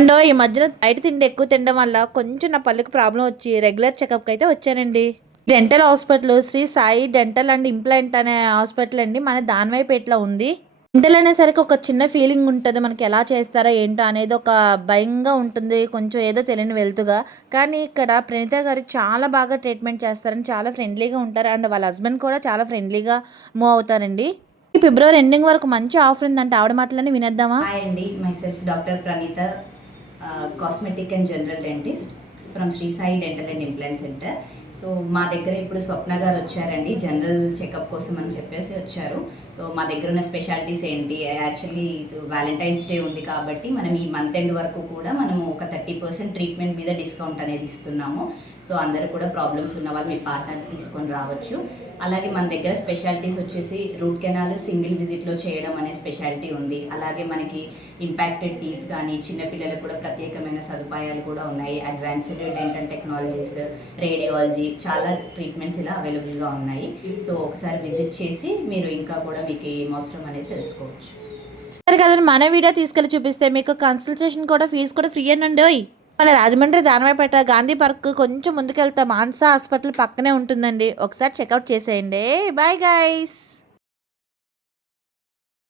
And ఈ మధ్యన బయట తిండి ఎక్కువ తినడం వల్ల కొంచెం నా పళ్ళుకి ప్రాబ్లం వచ్చి రెగ్యులర్ చెకప్కి అయితే వచ్చానండి. Dental hospital Shri Sai dental and implant అనే హాస్పిటల్ అండి, మన దానివైపేటలో ఉంది. డెంటల్ అనేసరికి ఒక చిన్న ఫీలింగ్ ఉంటుంది, మనకి ఎలా చేస్తారో ఏంటో అనేది ఒక భయంగా ఉంటుంది, కొంచెం ఏదో తెలియని వెళ్తుగా. కానీ ఇక్కడ ప్రణీత గారు చాలా బాగా ట్రీట్మెంట్ చేస్తారని, చాలా ఫ్రెండ్లీగా ఉంటారు. అండ్ వాళ్ళ హస్బెండ్ కూడా చాలా ఫ్రెండ్లీగా మూవ్ అవుతారండి. ఈ ఫిబ్రవరి ఎండింగ్ వరకు మంచి ఆఫర్ ఉందంటే ఆవిడ మాటలని వినేద్దామా. హాయ్ అండి, myself doctor Praneetha, cosmetic and general dentist from Shri Sai dental and implant center. So మా దగ్గర ఇప్పుడు స్వప్న గారు వచ్చారండి, జనరల్ చెకప్ కోసం అని చెప్పేసి వచ్చారు. సో మా దగ్గర ఉన్న స్పెషాలిటీస్ ఏంటి, యాక్చువల్లీ వ్యాలంటైన్స్ డే ఉంది కాబట్టి మనం ఈ మంత్ ఎండ్ వరకు కూడా మనము ఒక 30% ట్రీట్మెంట్ మీద డిస్కౌంట్ అనేది ఇస్తున్నాము. సో అందరూ కూడా ప్రాబ్లమ్స్ ఉన్న వాళ్ళు మీ పార్ట్నర్ తీసుకొని రావచ్చు. అలాగే మన దగ్గర స్పెషాలిటీస్ వచ్చేసి రూట్ కెనాల్ సింగిల్ విజిట్లో చేయడం అనే స్పెషాలిటీ ఉంది. అలాగే మనకి ఇంపాక్టెడ్ టీత్ కానీ చిన్నపిల్లలకు కూడా ప్రత్యేకమైన సదుపాయాలు కూడా ఉన్నాయి. అడ్వాన్స్డ్ డెంటల్ టెక్నాలజీస్, రేడియాలజీ, చాలా ట్రీట్మెంట్స్ ఇలా అవైలబుల్గా ఉన్నాయి. సో ఒకసారి విజిట్ చేసి మీరు ఇంకా కూడా మీకు ఏం అవసరం అనేది తెలుసుకోవచ్చు. సరే కదండి, మన వీడియో తీసుకెళ్ళి చూపిస్తే మీకు కన్సల్టేషన్ కూడా ఫీజు కూడా ఫ్రీ అనండి. మన రాజమండ్రి దానవాయిపేట గాంధీ పార్క్ కొంచెం ముందుకెళ్తే మాన్సా హాస్పిటల్ పక్కనే ఉంటుందండి. ఒకసారి చెక్అవుట్ చేసేయండి. Bye guys.